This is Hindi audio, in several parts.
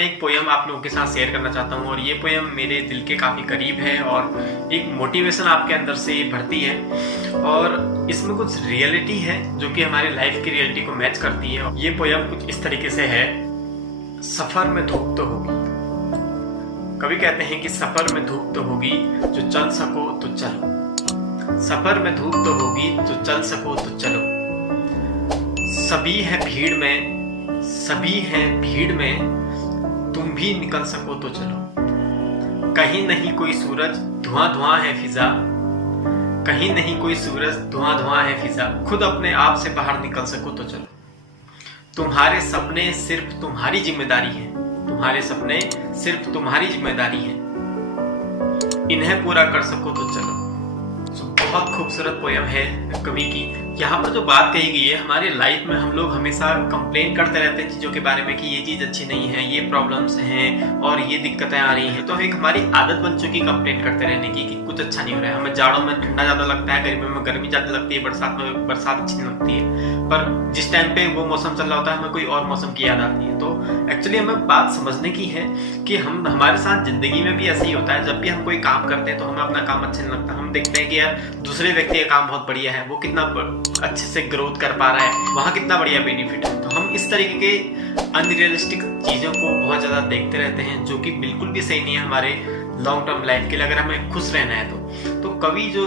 मैं एक पोयम आप लोगों के साथ शेयर करना चाहता हूँ और ये पोयम मेरे दिल के काफ़ी करीब है और एक मोटिवेशन आपके अंदर से भरती है और इसमें कुछ रियलिटी है जो कि हमारे लाइफ की रियलिटी को मैच करती है। ये पोयम कुछ इस तरीके से है। सफ़र में धूप तो होगी, कभी कहते हैं कि सफ़र में धूप तो होगी, जो चल सको तो चलो। सफ़र में धूप तो होगी, जो चल सको तो चलो। सभी है भीड़ में, सभी हैं भीड़ में, तुम भी निकल सको तो चलो। कहीं नहीं कोई सूरज, धुआं धुआं है फिजा। कहीं नहीं कोई सूरज, धुआं धुआं है फिजा। खुद अपने आप से बाहर निकल सको तो चलो। तुम्हारे सपने सिर्फ तुम्हारी जिम्मेदारी है। तुम्हारे सपने सिर्फ तुम्हारी जिम्मेदारी है। इन्हें पूरा कर सको तो चलो। बहुत खूबसूरत पोयम है कवि की। यहाँ पर जो बात कही गई है, हमारे लाइफ में हम लोग हमेशा कंप्लेन करते रहते हैं चीज़ों के बारे में कि ये चीज़ अच्छी नहीं है, ये प्रॉब्लम्स हैं और ये दिक्कतें आ रही हैं। तो एक हमारी आदत बन चुकी कंप्लेन करते रहने की कि कुछ अच्छा नहीं हो रहा है। हमें जाड़ों में ठंडा ज़्यादा लगता है, गर्मी में गर्मी ज़्यादा लगती है, बरसात में बरसात अच्छी नहीं लगती है। पर जिस टाइम पे वो मौसम चल रहा होता है हमें कोई और मौसम की याद आती है। तो एक्चुअली हमें बात समझने की है कि हमारे साथ जिंदगी में भी ऐसा ही होता है। जब भी हम कोई काम करते हैं तो हमें अपना काम अच्छा नहीं लगता। हम देखते हैं कि यार दूसरे व्यक्ति का काम बहुत बढ़िया है, वो कितना अच्छे से ग्रोथ कर पा रहा है, वहाँ कितना बढ़िया बेनिफिट है। तो हम इस तरीके के अनरियलिस्टिक चीज़ों को बहुत ज़्यादा देखते रहते हैं जो कि बिल्कुल भी सही नहीं है हमारे लॉन्ग टर्म लाइफ के लिए, अगर हमें खुश रहना है तो कवि जो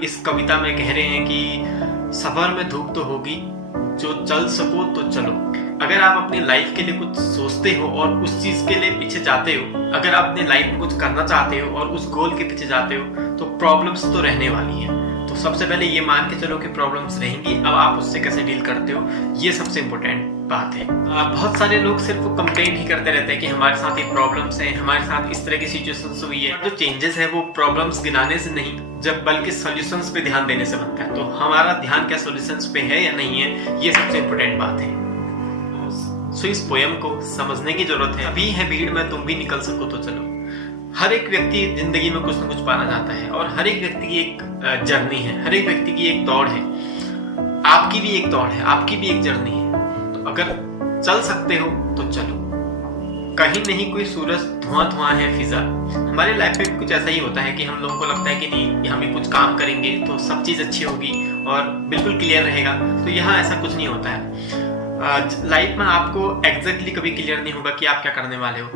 इस कविता में कह रहे हैं कि सफर में धूप तो होगी, जो चल सको तो चलो। अगर आप अपनी लाइफ के लिए कुछ सोचते हो और उस चीज के लिए पीछे जाते हो, अगर आप अपनी लाइफ में कुछ करना चाहते हो और उस गोल के पीछे जाते हो, तो प्रॉब्लम्स तो रहने वाली है। तो सबसे पहले ये मान के चलो कि प्रॉब्लम्स रहेंगी। अब आप उससे कैसे डील करते हो, ये सबसे इम्पोर्टेंट बात है। बहुत सारे लोग सिर्फ कंप्लेन ही करते रहते हैं कि हमारे साथ ये प्रॉब्लम्स हैं, हमारे साथ इस तरह की सिचुएशंस हुई है। जो चेंजेस है वो प्रॉब्लम्स गिनाने से नहीं, जब बल्कि सॉल्यूशंस पे ध्यान देने से बनता है। तो हमारा ध्यान क्या सॉल्यूशंस पे है या नहीं है, ये सबसे इम्पोर्टेंट बात है। सो इस पोयम को समझने की जरूरत है। अभी है भीड़ में, तुम भी निकल सको तो चलो। हर एक व्यक्ति जिंदगी में कुछ ना कुछ पाना चाहता है और हर एक व्यक्ति की एक जर्नी है, हर एक व्यक्ति की एक दौड़ है। आपकी भी एक दौड़ है, आपकी भी एक जर्नी है। तो अगर चल सकते हो तो चलो। कहीं नहीं कोई सूरज, धुआं धुआं है फिजा। हमारे लाइफ में कुछ ऐसा ही होता है कि हम लोगों को लगता है कि नहीं, हम भी कुछ काम करेंगे तो सब चीज अच्छी होगी और बिल्कुल क्लियर रहेगा। तो यहाँ ऐसा कुछ नहीं होता है। लाइफ में आपको एग्जैक्टली कभी क्लियर नहीं होगा कि आप क्या करने वाले हो।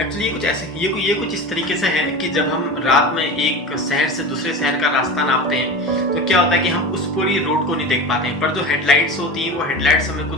एक्चुअली ये कुछ ऐसे ये कुछ इस तरीके से है कि जब हम रात में एक शहर से दूसरे शहर का रास्ता नापते हैं तो क्या होता है कि हम उस पूरी रोड को नहीं देख पाते हैं, पर जो हेडलाइट्स होती हैं वो हेडलाइट्स हमें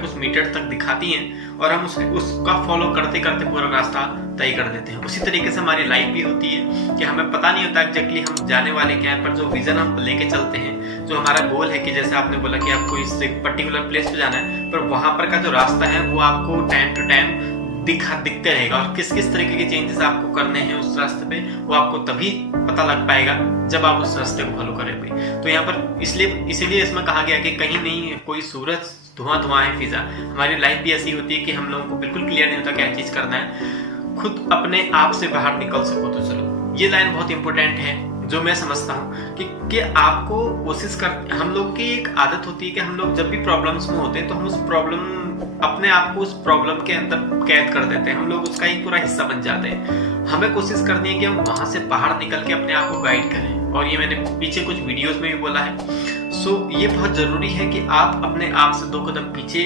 कुछ मीटर तक दिखाती हैं और हम उसका फॉलो करते करते पूरा रास्ता तय कर देते हैं। उसी तरीके से हमारी लाइफ भी होती है कि हमें पता नहीं होता एग्जैक्टली हम जाने वाले क्या है, पर जो विजन हम लेके चलते हैं, जो हमारा गोल है कि जैसे आपने बोला कि आपको इस पर्टिकुलर प्लेस पे जाना है, पर वहां पर का जो रास्ता है वो आपको टाइम टू टाइम दिखते रहेगा और किस किस तरीके के चेंजेस आपको करने हैं उस रास्ते पे, वो आपको तभी पता लग पाएगा जब आप उस रास्ते को फॉलो करेंगे। तो यहाँ पर इसीलिए इसमें कहा गया कि कहीं नहीं कोई सूरज, धुआं धुआं है फिजा। हमारी लाइफ भी ऐसी होती है कि हम लोगों को बिल्कुल क्लियर नहीं होता क्या चीज करना है। खुद अपने आप से बाहर निकल सको तो चलो। ये लाइन बहुत इंपॉर्टेंट है जो मैं समझता हूँ कि आपको कोशिश कर, हम लोग की एक आदत होती है कि हम लोग जब भी प्रॉब्लम्स में होते हैं तो हम उस प्रॉब्लम अपने आप को उस प्रॉब्लम के अंदर कैद कर देते हैं, हम लोग उसका एक पूरा हिस्सा बन जाते हैं। हमें कोशिश करनी है कि हम वहां से बाहर निकल के अपने आप को गाइड करें और ये मैंने पीछे कुछ वीडियोस में भी बोला है। सो ये बहुत जरूरी है कि आप अपने आप से 2 कदम पीछे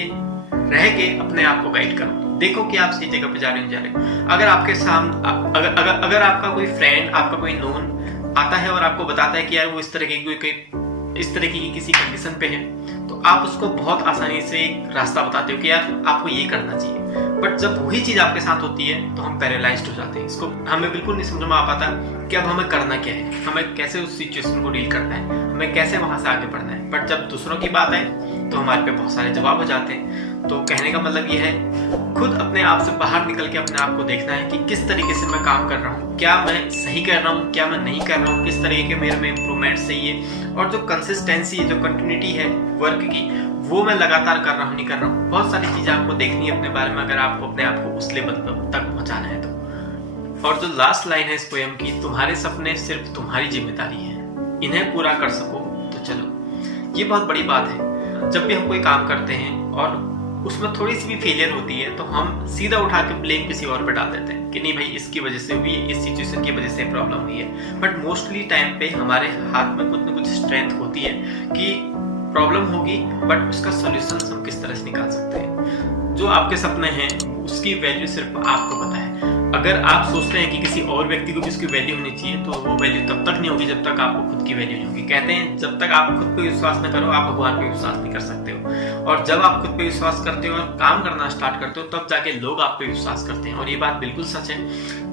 रह के अपने आप को गाइड करो। देखो कि आप सही जगह पे जा रहे हो। अगर आपके सामने अगर आपका कोई फ्रेंड, आपका कोई नोन आता है और आपको बताता है कि यार वो इस तरह की किसी कंडीशन पे है, तो आप उसको बहुत आसानी से एक रास्ता बताते हो कि यार आपको ये करना चाहिए। बट जब वही चीज आपके साथ होती है तो हम पैरालाइज्ड हो जाते हैं। इसको हमें बिल्कुल नहीं समझ में आ पाता कि अब हमें करना क्या है, हमें कैसे उस सिचुएशन को डील करना है, हमें कैसे वहां से आगे बढ़ना है। बट जब दूसरों की बात आए तो हमारे पे बहुत सारे जवाब हो जाते हैं। तो कहने का मतलब ये है, खुद अपने आप से बाहर निकल के अपने आप को देखना है कि किस तरीके से मैं काम कर रहा हूँ, क्या मैं सही कर रहा हूँ, क्या मैं नहीं कर रहा हूँ, किस तरीके के मेरे में इम्प्रूवमेंट सही है। और जो कंसिस्टेंसी है, जो कंटिन्यूटी है वर्क की, वो मैं लगातार कर रहा हूँ नहीं कर रहा हूँ। बहुत सारी चीजें आपको देखनी है अपने बारे में अगर आपको अपने आप को उस लेवल तक पहुंचाना है तो। और जो लास्ट लाइन है इस पोयम की, तुम्हारे सपने सिर्फ तुम्हारी जिम्मेदारी है, इन्हें पूरा कर सको तो चलो। ये बहुत बड़ी बात है। जब भी हम कोई काम करते हैं और उसमें थोड़ी सी भी फेलियर होती है तो हम सीधा उठा के ब्लेम किसी और पे डाल देते हैं कि नहीं भाई इसकी वजह से हुई, इस सिचुएशन की वजह से प्रॉब्लम हुई है। बट मोस्टली टाइम पे हमारे हाथ में कुछ ना कुछ स्ट्रेंथ होती है कि प्रॉब्लम होगी बट उसका सॉल्यूशन हम किस तरह से निकाल सकते हैं। जो आपके सपने हैं उसकी वैल्यू सिर्फ आपको पता है। अगर आप सोचते हैं कि किसी और व्यक्ति को भी उसकी वैल्यू होनी चाहिए तो वो वैल्यू तब तक नहीं होगी जब तक आपको खुद की वैल्यू नहीं होगी। कहते हैं जब तक आप खुद पे विश्वास न करो आप भगवान पे विश्वास नहीं कर सकते हो, और जब आप खुद पे विश्वास करते हो और काम करना स्टार्ट करते हो तब जाके लोग आप पे विश्वास करते हैं। और ये बात बिल्कुल सच है।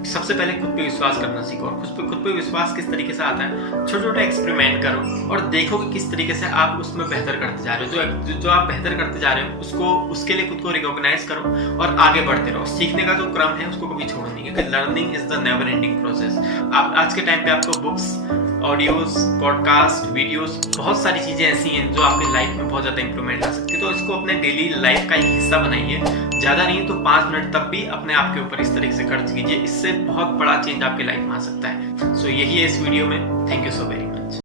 सबसे पहले खुद पे विश्वास करना सीखो। और खुद पे विश्वास किस तरीके से आता है, छोटे छोटे एक्सपेरिमेंट करो और देखो कि किस तरीके से आप उसमें बेहतर करते जा रहे हो। जो आप बेहतर करते जा रहे हो उसके लिए खुद को रिकॉग्नाइज करो और आगे बढ़ते रहो। सीखने का जो क्रम है उसको कभी छोड़ो नहीं, क्योंकि learning is the never ending process. आप आज के टाइम पे आपको बुक्स, ऑडियोज, पॉडकास्ट, वीडियोस, बहुत सारी चीजें ऐसी हैं जो आपकी लाइफ में बहुत ज्यादा इंप्रूवमेंट ला सकती है। तो इसको अपने डेली लाइफ का एक हिस्सा बनाइए। ज्यादा नहीं तो 5 मिनट तब भी अपने आप के ऊपर इस तरीके से खर्च कीजिए। इससे बहुत बड़ा चेंज आपकी लाइफ में आ सकता है। सो यही है इस वीडियो में। Thank you so very much.